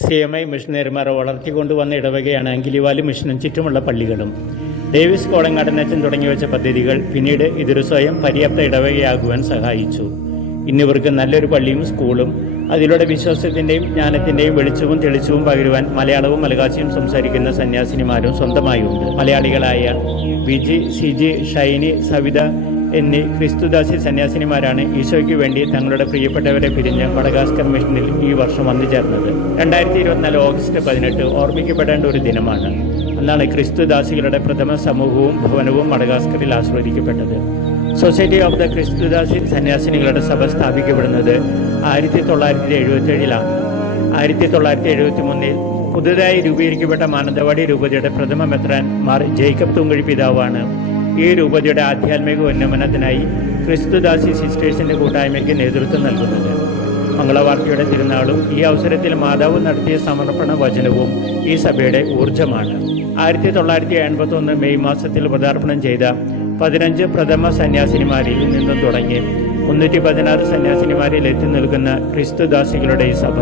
CMI മിഷനറിമാർ വളർത്തിക്കൊണ്ടുവന്ന ഇടവകയാണ് അങ്കിലിവാലി മിഷനും ചുറ്റുമുള്ള പള്ളികളും. ഡേവിസ് കോളങ്ങാടനച്ചൻ തുടങ്ങിവെച്ച പദ്ധതികൾ പിന്നീട് ഇതൊരു സ്വയം പര്യാപ്ത ഇടവകയാകുവാൻ സഹായിച്ചു. ഇന്നിവർക്ക് നല്ലൊരു പള്ളിയും സ്കൂളും അതിലൂടെ വിശ്വാസത്തിൻ്റെയും ജ്ഞാനത്തിൻ്റെയും വെളിച്ചവും തെളിച്ചവും പകരുവാൻ മലയാളവും മലയാളവും സംസാരിക്കുന്ന സന്യാസിനിമാരും സ്വന്തമായുണ്ട്. മലയാളികളായ വിജി, സിജി, ഷൈനി, സവിത എന്നീ ക്രിസ്തുദാസി സന്യാസിനിമാരാണ് ഈശോയ്ക്ക് വേണ്ടി തങ്ങളുടെ പ്രിയപ്പെട്ടവരെ പിരിഞ്ഞ് മഡഗാസ്കർ മിഷനിൽ ഈ വർഷം വന്നു ചേർന്നത്. 2024 ഓഗസ്റ്റ് 18 ഓർമ്മിക്കപ്പെടേണ്ട ഒരു ദിനമാണ്. അന്നാണ് ക്രിസ്തുദാസികളുടെ പ്രഥമ സമൂഹവും ഭവനവും മഡഗാസ്കറിൽ ആസ്വദിക്കപ്പെട്ടത്. സൊസൈറ്റി ഓഫ് ദ ക്രിസ്തുദാസി സന്യാസിനികളുടെ സഭ സ്ഥാപിക്കപ്പെടുന്നത് 1977 1973 പുതുതായി രൂപീകരിക്കപ്പെട്ട മാനന്തവാടി രൂപതയുടെ പ്രഥമ മെത്രാൻ മാർ ജേക്കബ് തൂങ്കഴി പിതാവാണ് ഈ രൂപതയുടെ ആധ്യാത്മിക ഉന്നമനത്തിനായി ക്രിസ്തുദാസി സിസ്റ്റേഴ്സിന്റെ കൂട്ടായ്മയ്ക്ക് നേതൃത്വം നൽകുന്നത്. മംഗളവാർത്തയുടെ തിരുനാളും ഈ അവസരത്തിൽ മാതാവ് നടത്തിയ സമർപ്പണ വചനവും ഈ സഭയുടെ ഊർജ്ജമാണ്. 1981 മെയ് മാസത്തിൽ പദാർപ്പണം ചെയ്ത 15 പ്രഥമ സന്യാസിനിമാരിൽ നിന്നും തുടങ്ങി 316 സന്യാസിനിമാരിൽ എത്തി നിൽക്കുന്ന ക്രിസ്തുദാസികളുടെ ഈ സഭ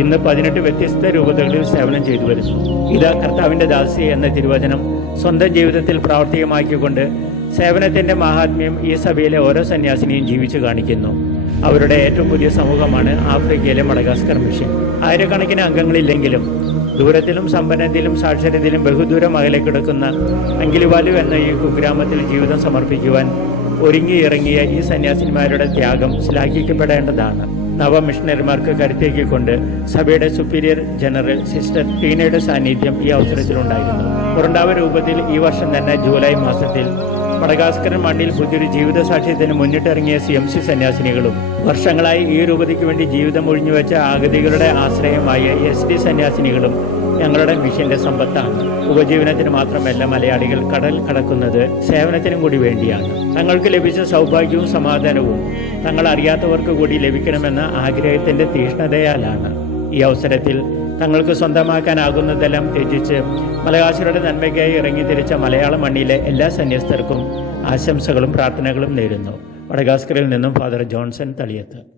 ഇന്ന് 18 വ്യത്യസ്ത രൂപതകളിൽ സേവനം ചെയ്തു വരുന്നു. ഇതാ കർത്താവിൻ്റെ ദാസി എന്ന തിരുവചനം സ്വന്തം ജീവിതത്തിൽ പ്രാവർത്തികമാക്കിക്കൊണ്ട് സേവനത്തിൻ്റെ മഹാത്മ്യം ഈ സഭയിലെ ഓരോ സന്യാസിനിയും ജീവിച്ചു കാണിക്കുന്നു. അവരുടെ ഏറ്റവും പുതിയ സമൂഹമാണ് ആഫ്രിക്കയിലെ മഡഗാസ്കർ മിഷൻ. ആയിരക്കണക്കിന് അംഗങ്ങളില്ലെങ്കിലും ദൂരത്തിലും സമ്പന്നത്തിലും സാക്ഷരതയിലും ബഹുദൂരം അകലെ കിടക്കുന്ന അങ്കിലിവാലു എന്ന ഈ കുഗ്രാമത്തിൽ ജീവിതം സമർപ്പിക്കുവാൻ ഒരുങ്ങിയിറങ്ങിയ ഈ സന്യാസിനിമാരുടെ ത്യാഗം ശ്ലാഘിക്കപ്പെടേണ്ടതാണ്. നവ മിഷണറിമാർക്ക് കരുത്തേക്കിക്കൊണ്ട് സഭയുടെ സുപ്പീരിയർ ജനറൽ സിസ്റ്റർ ടീനയുടെ സാന്നിധ്യം ഈ അവസരത്തിലുണ്ടായിരുന്നു. പുറണ്ടാവ രൂപത്തിൽ ഈ വർഷം തന്നെ ജൂലൈ മാസത്തിൽ മഡഗാസ്കരൻ മണ്ണിൽ പുതിയൊരു ജീവിത സാക്ഷ്യത്തിന് മുന്നിട്ടിറങ്ങിയ CMC സന്യാസിനികളും വർഷങ്ങളായി ഈ രൂപതയ്ക്ക് വേണ്ടി ജീവിതം ഒഴിഞ്ഞുവെച്ച ആഗതികളുടെ ആശ്രയമായ SD സന്യാസിനികളും ഞങ്ങളുടെ മിഷന്റെ സമ്പത്താണ്. ഉപജീവനത്തിന് മാത്രമല്ല മലയാളികൾ കടൽ കടക്കുന്നത് സേവനത്തിനും കൂടി വേണ്ടിയാണ്. തങ്ങൾക്ക് ലഭിച്ച സൗഭാഗ്യവും സമാധാനവും തങ്ങൾ അറിയാത്തവർക്ക് കൂടി ലഭിക്കണമെന്ന ആഗ്രഹത്തിന്റെ തീഷ്ണതയാലാണ്. ഈ അവസരത്തിൽ തങ്ങൾക്ക് സ്വന്തമാക്കാനാകുന്നതെല്ലാം ത്യജിച്ച് മലയാളികളുടെ നന്മയ്ക്കായി ഇറങ്ങിത്തിരിച്ച മലയാള മണ്ണിലെ എല്ലാ സന്യസ്തർക്കും ആശംസകളും പ്രാർത്ഥനകളും നേരുന്നു. മഡഗാസ്കറിൽ നിന്നും ഫാദർ ജോൺസൺ തളിയത്ത്.